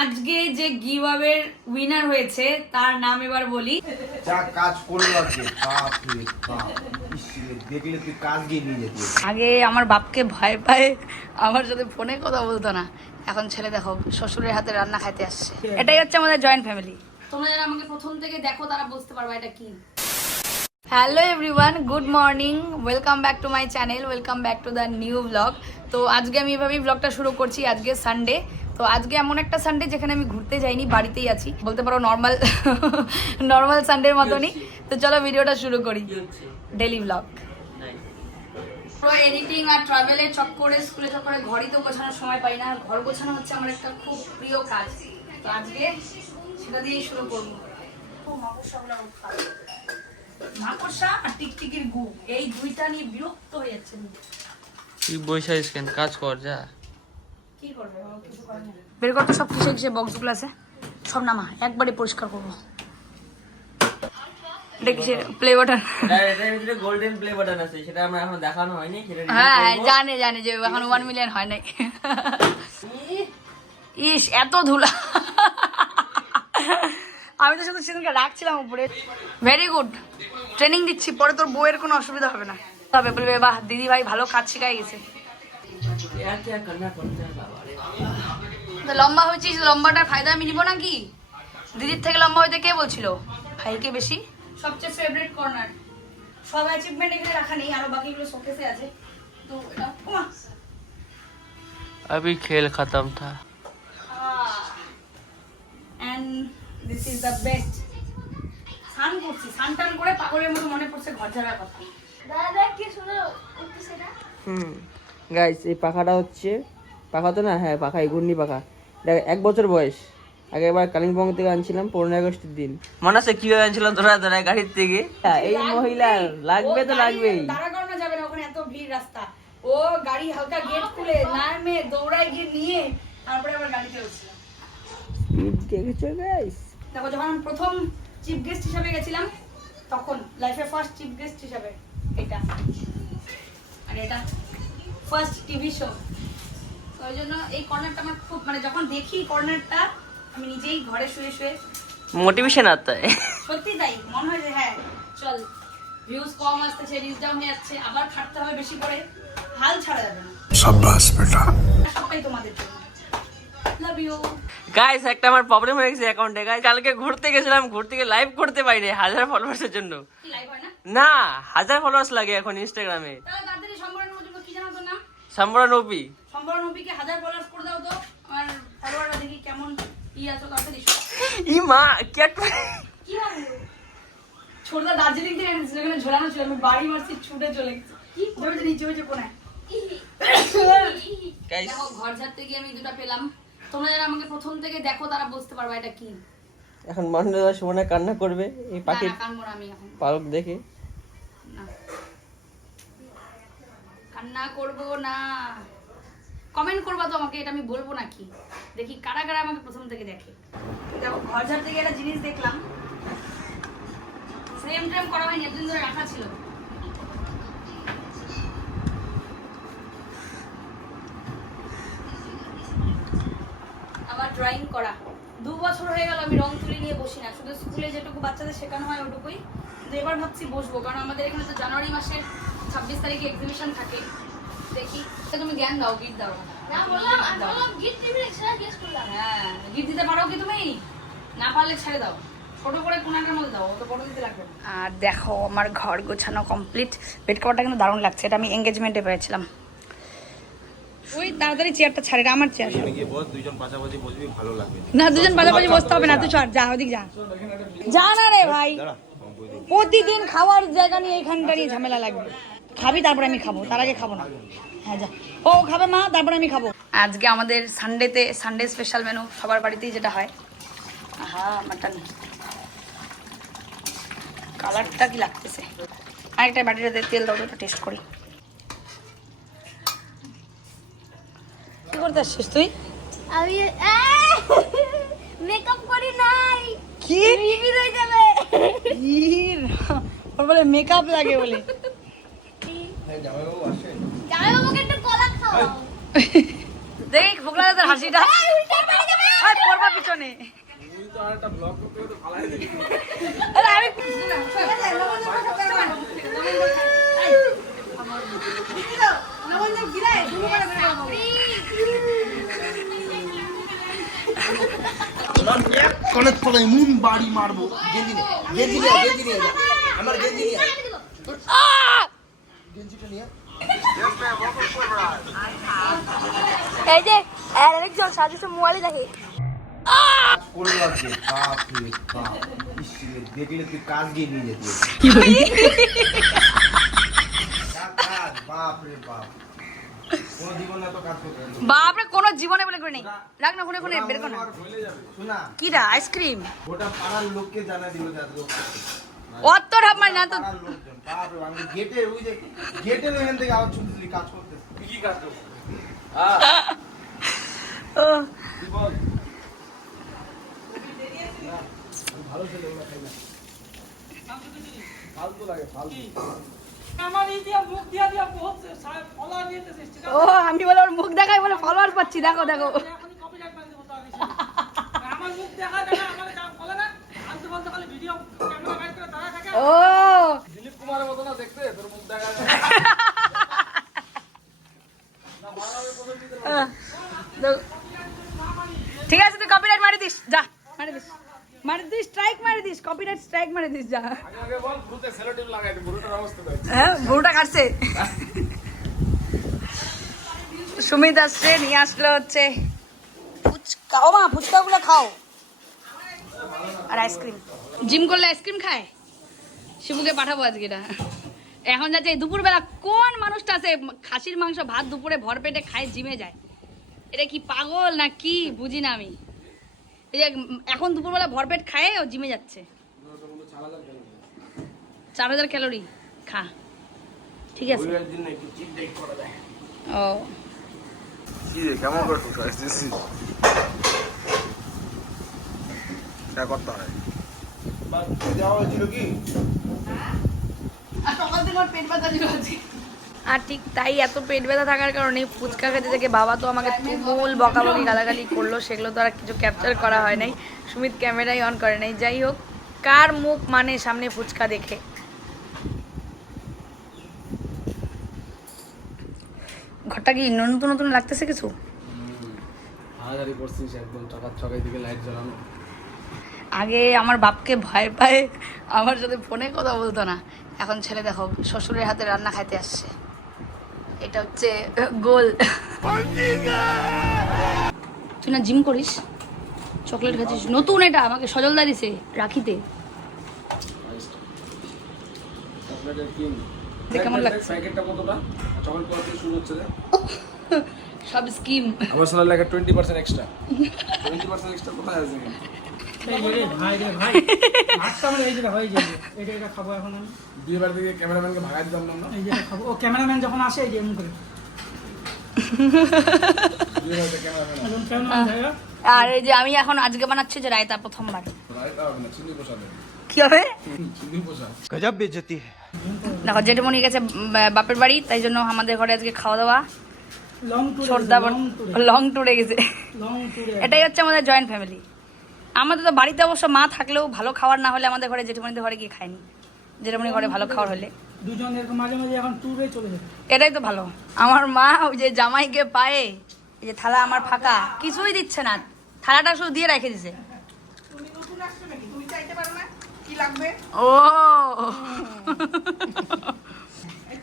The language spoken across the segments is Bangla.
আজকে যে গিভাবের উইনার হয়েছে তার নাম এবার বলি। যা কাজ করল আজকে বাপ রে বাপ দেখলে তুই কাজ গিয়ে নিয়ে যেতি আগে আমার বাপকে ভয় পায় আমার সাথে ফোনে কথা বলতো না। এখন ছেলে দেখো শ্বশুরের হাতে রান্না খাইতে আসছে। এটাই হচ্ছে আমাদের জয়েন্ট ফ্যামিলি তোমরা যারা আমাকে প্রথম থেকে দেখো তারা বুঝতে পারবে এটা কি। Hello everyone good morning welcome back to my channel welcome back to the new blog তো আজকে আমি এভাবেই ব্লগটা শুরু করছি আজকে সানডে তো আজকে এমন একটা সানডে যেখানে আমি ঘুরতে যাইনি, বাড়িতেই আছি। বলতে পারো নর্মাল নর্মাল সানডের মতনই। তো চলো ভিডিওটা শুরু করি। ডেলি ব্লগ পুরো এডিটিং আর ট্রাভেলের চক্করে স্কুলে চক্করে ঘরই তো গোছানোর সময় পাই না। ঘর গোছানো হচ্ছে আমার একটা খুব প্রিয় কাজ। তো আজকে সেটা দিয়েই শুরু করব। মাকড়সা আর টিকটিকির গু, এই দুইটা নিয়ে বিরক্ত হয়ে যাচ্ছে। তুই কেন? কাজ কর, যা। বের করতে সব কিসে কিসে বক্সগুলো আছে। সব নামা একবারে পরিষ্কার করব। এটা কিসের প্লে বাটন ভিতরে গোল্ডেন প্লে বাটন আছে সেটা আমরা এখন দেখানো হয়নি সেটা হ্যাঁ জানে জানে যে এখন ওয়ান মিলিয়ন হয় নাই। ইস এত ধুলা। আমি তো শুধু সেদিনকে রাখছিলাম উপরে। ভেরি গুড ট্রেনিং দিচ্ছি পরে তোর বউয়ের কোনো অসুবিধা হবে না। তবে বলবে বাহ দিদি ভাই ভালো কাজ শিখাই গেছে। তো লম্বা হয়েছিস লম্বাটার ফায়দা আমি নিবো নাকি দিদির থেকে লম্বা হইতে কে বলছিল ভাইকে বেশি সবচেয়ে ফেভারিট কর্নার সব অ্যাচিভমেন্ট এখানে রাখা নেই আরো বাকিগুলো শোকেসে আছে তো এটা ওমা अभी खेल खत्म था and this is the best স্নান করছি স্নান টান করে পাগলের মতো মনে পড়ছে ঘর ঝাড়ার কথা হুম গাইস এই পাখাটা হচ্ছে পাখা তো না? হ্যাঁ পাখা এই ঘূর্ণি পাখা। দেখ এক বছর বয়স। আগে এবার কালিম্পং থেকে আনছিলাম পনেরো আগস্টের দিন। মনে আছে কীভাবে আনছিলাম তোরা তোরা গাড়ির থেকে? এই মহিলার লাগবে তো লাগবেই। যাবে না ওখানে এত ভিড় রাস্তা। ও গাড়ি হালকা গেট খুলে নামে দৌড়ায় গিয়ে নিয়ে তারপরে আবার গাড়িতে উঠছিল দেখেছ গাইস দেখো যখন আমি প্রথম চিফ গেস্ট হিসাবে গেছিলাম তখন লাইফে ফার্স্ট চিফ গেস্ট হিসাবে এটা। আর এটা? ফার্স্ট টিভি শো ওই জন্য এই কর্নারটা আমার খুব মানে যখন দেখি কর্নারটা আমি নিজেই ঘরে শুয়ে শুয়ে মোটিভেশন আসতে সত্যি তাই মনে হয় যে হ্যাঁ চল ভিউজ কম আসতেছে রিচ ডাউন যাচ্ছে আবার খাটতে হবে বেশি করে হাল ছাড়া যাবে না। সাব্বাস বেটা। সবাই তোমাদের জন্য। গাইস একটা আমার প্রবলেম হয়ে গেছে অ্যাকাউন্টে গাইস কালকে ঘুরতে গেছিলাম ঘুরতে গিয়ে লাইভ করতে পারি হাজার ফলোয়ার্সের জন্য। না? হাজার ফলোয়ার্স লাগে এখন ইনস্টাগ্রামে তাহলে তাড়াতাড়ি সম্বরণ ওপি সম্বরণ নবীকে হাজার ফলোয়ার্স করে দাও তো। আমার ফলোয়াররা দেখি কেমন ই আছো তাড়াতাড়ি ই মা क्या কি হবে ছোটদা দার্জিলিং থেকে এনেছিল এখানে ঝোলানো ছিল আমি বাড়ি মারছি ছুটে চলে গেছি। কি করেছে নিচে হয়েছে কোনায়। গাইস দেখো ঘর ঝাড়তে গিয়ে আমি দুটো পেলাম। তোমরা যারা আমাকে প্রথম থেকে দেখো তারা বুঝতে পারবে এটা কি। এখন মানুষ সুমনে কান্না করবে এই না, পাখির না, আমি এখন। পালক দেখে না কান্না করব না। কমেন্ট করবা তো আমাকে, এটা আমি বলব নাকি? দেখি কারা কারা আমাকে প্রথম থেকে দেখে। দেখো, ঘর ঝাড় থেকে একটা জিনিস দেখলাম। ফ্রেম ট্রেম করা হয়নি একদিন ধরে রাখা ছিল। আমার ড্রয়িং করা। দু বছর হয়ে গেল আমি রং তুলি নিয়ে বসি না। শুধু স্কুলে যেটুকু বাচ্চাদের শেখানো হয় ওটুকুই। কিন্তু এবার ভাবছি বসবো, কারণ আমাদের এখানে তো জানুয়ারি মাসের ছাব্বিশ তারিখে এক্সিবিশন থাকে। দেখি। তুমি জ্ঞান দাও গিট দাও। হ্যাঁ গিট দিতে পারো কি তুমি? না পারলে ছেড়ে দাও। আর দেখো আমার ঘর গোছানো কমপ্লিট বেড কভারটা কিন্তু দারুণ লাগছে এটা আমি এঙ্গেজমেন্টে পেয়েছিলাম। ওই তাড়াতাড়ি চেয়ারটা ছাড়ে আমার চেয়ার গিয়ে পাশাপাশি বসবি ভালো লাগবে। না দুজন পাশাপাশি বসতে হবে না তুই চল যা ওদিক যা। যা না রে ভাই। প্রতিদিন খাওয়ার জায়গা নিয়ে এখানটা নিয়ে ঝামেলা লাগবে। খাবি তারপরে আমি খাব। তার আগে খাব না। হ্যাঁ যা। ও খাবে মা তারপরে আমি খাব। আজকে আমাদের সানডেতে সানডে স্পেশাল মেনু সবার বাড়িতেই যেটা হয়। আহা মাটন কালারটা কি লাগতেছে? আরেকটা বাটিটাতে তেল দাও তো একটু টেস্ট করি। কি করতে আসছিস তুই? আমি মেকআপ করি নাই। কি? রিভিল হয়ে যাবে। ইর, ওর বলে মেকআপ লাগে বলে জামাইবাবুকে একটু কলা খাও দেখ ভোগলা হাসিটা। পড়ব পিছনে। আরে কলের তলায় মুন বাড়ি মারবো। আমার এই যে আরেকজন সাজেছে মোবাইলে দেখে দেখলে তুই কাজ গিয়ে নিয়ে যেতি। বাপ। বাপরে কোনো জীবনে বলে করে নেই। রাখ না কোনে কোনে বের কর না। কি রা আইসক্রিম গোটা পাড়ার লোককে জানা দিল অত ঢাপ মারি না তো আমি ওই যে গেটের ওইখান থেকে আবার কাজ ও। আমি বলে ওর মুখ দেখাই বলে ফলোয়ার পাচ্ছি দেখো দেখো। ও। আহ, দেখো। ঠিক আছে তুই কপিরাইট মারি দিস যা মারি দিস। মারি দিস স্ট্রাইক মারি দিস কপিরাইট স্ট্রাইক মারি দিস যা। হ্যাঁ বুড়োটা কাটছে। সুমিত আসছে নিয়ে আসলো হচ্ছে। ফুচকা ও মা ফুচকাগুলো খাও। আর আইসক্রিম জিম করলে আইসক্রিম খায়? শিবুকে পাঠাবো আজকে এটা। এখন যাচ্ছে এই দুপুরবেলা কোন মানুষটা আছে খাসির মাংস ভাত দুপুরে ভর পেটে খায় জিমে যায়? এটা কি পাগল না কি? বুঝি না আমি। এই যে এখন দুপুরবেলা ভরপেট খায় ও জিমে যাচ্ছে। চার হাজার ক্যালোরি খা। ঠিক আছে। ও। কি কেমন করে করতে হয় আর ঠিক তাই এত পেট ব্যথা থাকার কারণে ফুচকা খেতে থেকে বাবা তো আমাকে তুমুল বকাবকি গালাগালি করল সেগুলো তো আর কিছু ক্যাপচার করা হয় নাই। সুমিত ক্যামেরাই অন করে নাই। যাই হোক কার মুখ মানে সামনে ফুচকা দেখে? ঘরটা কি নতুন নতুন লাগতেছে কিছু? হাজারি করছিস একদম চকার চকাই দিকে লাইট জ্বালানো। আগে আমার বাপকে ভয় পায় আমার সাথে ফোনে কথা বলতো না। এখন ছেলে দেখো শ্বশুরের হাতে রান্না খাইতে আসছে। এটা হচ্ছে গোল। তুই না জিম করিস? চকলেট খাচ্ছিস। নতুন এটা আমাকে সজলদা দিছে রাখিতে। কেমন লাগছে? প্যাকেটটা কতটা? চকলেট কোথা থেকে শুরু হচ্ছে সব স্কিম। আমার সালা লাগে twenty percent extra twenty percent extra কোথায় আছে হয়ে ক্যামেরাম্যান যখন আসে এই যে এমন করে। আর এই যে আমি এখন আজকে বানাচ্ছি যে রায়তা প্রথমবার। কি হবে? গজব বেজতি দেখো জেঠুমনি গেছে বাপের বাড়ি তাই জন্য আমাদের ঘরে আজকে খাওয়া দাওয়া। লং ট্যুর লং ট্যুরে গেছে। এটাই হচ্ছে আমাদের জয়েন্ট ফ্যামিলি আমাদের তো বাড়িতে অবশ্য মা থাকলেও ভালো খাবার না হলে আমাদের ঘরে জেঠুমনিদের ঘরে গিয়ে খায়নি। জেঠুমনির ঘরে ভালো খাবার হলে। দুজন মাঝে মাঝে এখন ট্যুরে চলে যাবে। এটাই তো ভালো। আমার মা ওই যে জামাইকে পায়ে এই যে থালা আমার ফাঁকা কিছুই দিচ্ছে না। থালাটা শুধু দিয়ে রেখে দিছে। ও!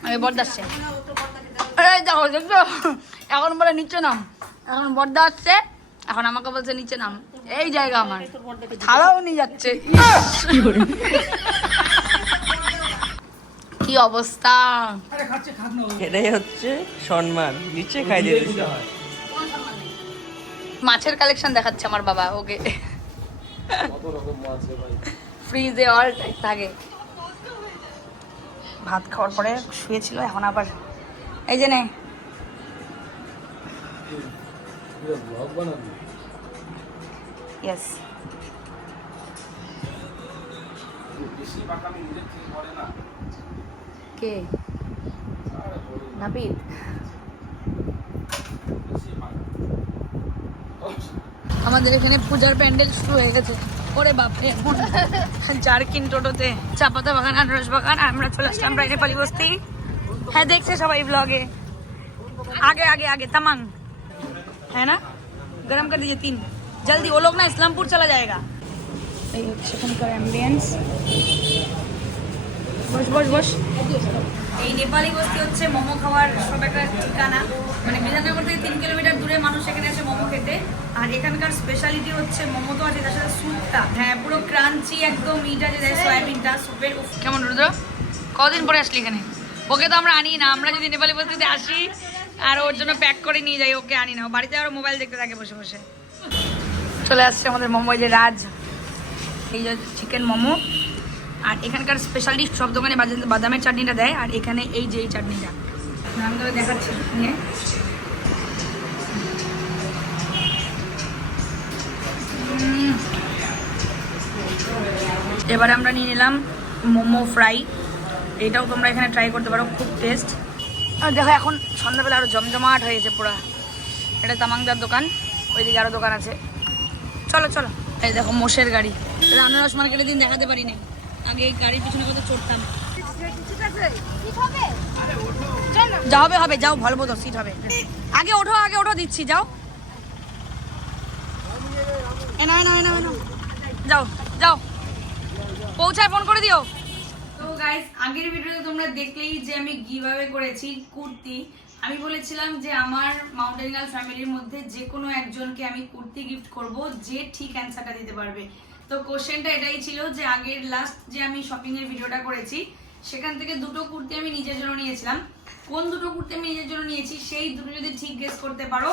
আমি বর্দা আসছে। এই দেখো দেখছ? এখন বলে নিচে নাম এখন বর্দা আসছে। এখন আমাকে বলছে নিচে নাম। এই জায়গা আমার। থালাও নিয়ে যাচ্ছে। কি অবস্থা? আরে খাচ্ছে খাক না ও। এটাই হচ্ছে সম্মান। নিচে খাই দিয়ে মাছের কালেকশন দেখাচ্ছে আমার বাবা ওকে। কত রকম মাছ ভাই ফ্রিজে অল থাকে। ভাত খাওয়ার পরে শুয়েছিল এখন আবার এই যে নে। ব্লগ বানাবি ইয়েস বেশি পাকামি নিজের থেকে করে না কে নাপিত বেশি পাকা আমার আমাদের এখানে পূজার প্যান্ডেল শুরু হয়ে গেছে ওরে বাপরে জারকিন টোটোতে চা পাতা বাগান আনারস বাগান আর আমরা চলে আসলাম রাইনে পালি বস্তি হ্যাঁ দেখছে সবাই ব্লগে आगे आगे आगे तमंग है ना गरम कर दीजिए तीन जल्दी वो लोग ना इस्लामपुर चला जाएगा এই হচ্ছে এখানকার অ্যাম্বিয়েন্স বস বস বস এই নেপালি বস্তি হচ্ছে মোমো খাওয়ার সব একটা ঠিকানা মানে বিধাননগর থেকে তিন কিলোমিটার দূরে মানুষ এখানে আসে মোমো খেতে আর এখানকার স্পেশালিটি হচ্ছে মোমো তো আছে তার সাথে স্যুপটা হ্যাঁ পুরো ক্রাঞ্চি একদম ইটা যে দেয় সয়াবিনটা স্যুপের উফ, কেমন রুদ্র কদিন পরে আসলি এখানে ওকে তো আমরা আনি না আমরা যদি নেপালি বস্তিতে আসি আর ওর জন্য প্যাক করে নিয়ে যাই ওকে আনি না ও বাড়িতে আরো মোবাইল দেখতে থাকে বসে বসে চলে আসছে আমাদের মোমো যে রাজ, এই যে চিকেন মোমো। আর এখানকার স্পেশালি সব দোকানে বাদামের চাটনিটা দেয়, আর এখানে এই যে এই চাটনিটা। আমি তোকে দেখাচ্ছি। এবারে আমরা নিয়ে নিলাম মোমো ফ্রাই। এটাও তোমরা এখানে ট্রাই করতে পারো, খুব টেস্ট আর দেখো, এখন সন্ধ্যাবেলা আরও জমজমাট হয়েছে পুরো। এটা তামাংদার দোকান, ওইদিকে আরও দোকান আছে। চলো চলো। এই দেখো, মোষের গাড়ি। আনারস মার্কেটের দিন দেখাতে পারি না আগে এই গাড়ির পিছনে কত চড়তাম। যা হবে হবে, যাও, ভালো তো সিট হবে। আগে ওঠো আগে ওঠো, দিচ্ছি, যাও। এ না না না না যাও যাও। পৌঁছায় ফোন করে দিও। তো গাইস আগের ভিডিওতে তোমরা দেখলেই যে আমি গিভঅ্যাওয়ে করেছি কুর্তি। আমি বলেছিলাম যে আমার মাউন্টেন ফ্যামিলির মধ্যে যে কোনো একজনকে আমি কুর্তি গিফট করব, যে ঠিক অ্যান্সারটা দিতে পারবে। তো কোশ্চেনটা এটাই ছিল যে আগের লাস্ট যে আমি শপিং এর ভিডিওটা করেছি, সেখান থেকে দুটো কুর্তি আমি নিজের জন্য নিয়েছিলাম। কোন দুটো কুর্তি আমি নিজের জন্য নিয়েছি, সেই দুটো যদি ঠিক গেস করতে পারো,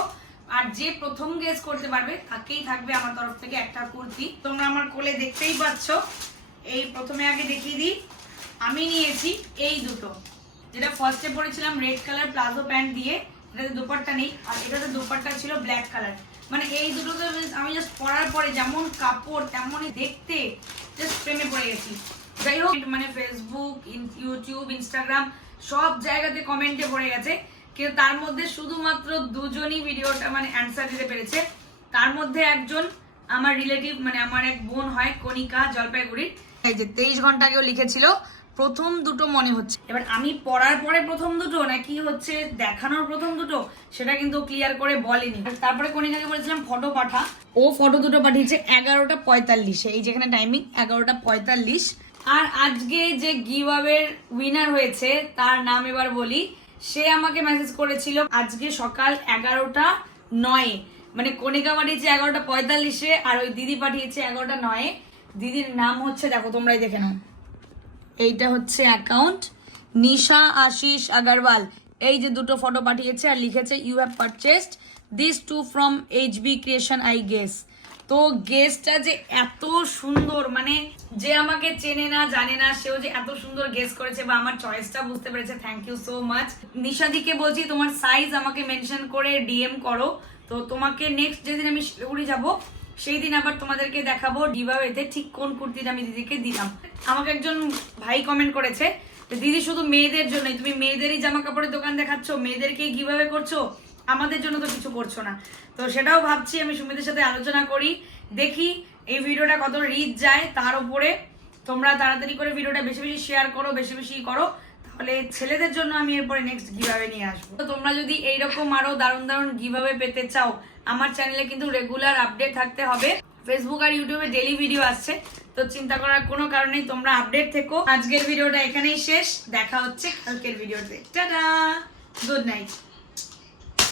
আর যে প্রথম গেস করতে পারবে, তাকেই থাকবে আমার তরফ থেকে একটা কুর্তি। তোমরা আমার কোলে দেখতেই পাচ্ছ। এই প্রথমে আগে দেখিয়ে দিই। আমি নিয়েছি এই দুটো। যেটা ফার্স্টে পরেছিলাম রেড কালার প্লাজো প্যান্ট দিয়ে, এটাতে দুপাট্টা নেই, আর এটাতে দুপাট্টা ছিল ব্ল্যাক কালার মানে এই দুটোতে আমি জাস্ট পরার পরে যেমন কাপড়, তেমনই দেখতে জাস্ট প্রেমে পড়ে গেছি। যাই হোক মানে ফেসবুক ইউটিউব ইনস্টাগ্রাম সব জায়গাতে কমেন্টে পড়ে গেছে। কিন্তু তার মধ্যে শুধুমাত্র দুজনই ভিডিওটা মানে অ্যান্সার দিতে পেরেছে। তার মধ্যে একজন আমার রিলেটিভ মানে আমার এক বোন হয়, কণিকা, জলপাইগুড়ির। এই যে তেইশ ঘণ্টা আগেও লিখেছিল প্রথম দুটো মনে হচ্ছে। এবার আমি পড়ার পরে প্রথম দুটো নাকি হচ্ছে দেখানোর প্রথম দুটো, সেটা কিন্তু ক্লিয়ার করে বলেনি। তারপরে কণিকাকে বলেছিলাম ফটো পাঠা। ও ফটো দুটো পাঠিয়েছে এগারোটা পঁয়তাল্লিশে, এই যেখানে টাইমিং এগারোটা পঁয়তাল্লিশ। আর আজকে যে গিভাবের উইনার হয়েছে, তার নাম এবার বলি। সে আমাকে মেসেজ করেছিল আজকে সকাল এগারোটা নয়ে। মানে কণিকা পাঠিয়েছে এগারোটা পঁয়তাল্লিশে, আর ওই দিদি পাঠিয়েছে এগারোটা নয়ে। দিদির নাম হচ্ছে, দেখো তোমরাই দেখে নাও। এইটা হচ্ছে অ্যাকাউন্ট নিশা আশিস আগারওয়াল এই যে দুটো ফটো পাঠিয়েছে আর লিখেছে you have purchased this too from H B creation I guess তো গেসটা যে এত সুন্দর মানে যে আমাকে চেনে না, জানে না, সেও যে এত সুন্দর গেস করেছে বা আমার চয়েসটা বুঝতে পেরেছে থ্যাংক ইউ সো মাচ নিশাদিকে বলছি, তোমার সাইজ আমাকে মেনশন করে ডিএম করো। তো তোমাকে নেক্সট যেদিন আমি শিলিগুড়ি যাব সেই দিন আবার তোমাদেরকে দেখাবো ডিবাওয়েতে ঠিক কোন কুর্তিটা আমি দিদিকে দিলাম। আমাকে একজন ভাই কমেন্ট করেছে দিদি, শুধু মেয়েদের জন্যই, তুমি মেয়েদেরই জামা কাপড়ের দোকান দেখাচ্ছ মেয়েদেরকে কীভাবে করছ? আমাদের জন্য তো কিছু করছ না। তো সেটাও ভাবছি, আমি সুমিতের সাথে আলোচনা করি, দেখি এই ভিডিওটা কত রিচ যায়। তার উপরে তোমরা তাড়াতাড়ি করে ভিডিওটা বেশি বেশি শেয়ার করো, বেশি বেশি করো। তাহলে ছেলেদের জন্য আমি এরপরে নেক্সট গিভাবে নিয়ে আসব। তো তোমরা যদি এইরকম আরও দারুণ দারুণ গিভাবে পেতে চাও, আমার চ্যানেলে কিন্তু রেগুলার আপডেট থাকতে হবে। ফেসবুক আর ইউটিউবে ডেলি ভিডিও আসছে, তো চিন্তা করার কোনো কারণেই তোমরা আপডেট থেকো। আজকের ভিডিওটা এখানেই শেষ, দেখা হচ্ছে কালকের ভিডিওতে টাটা! Good night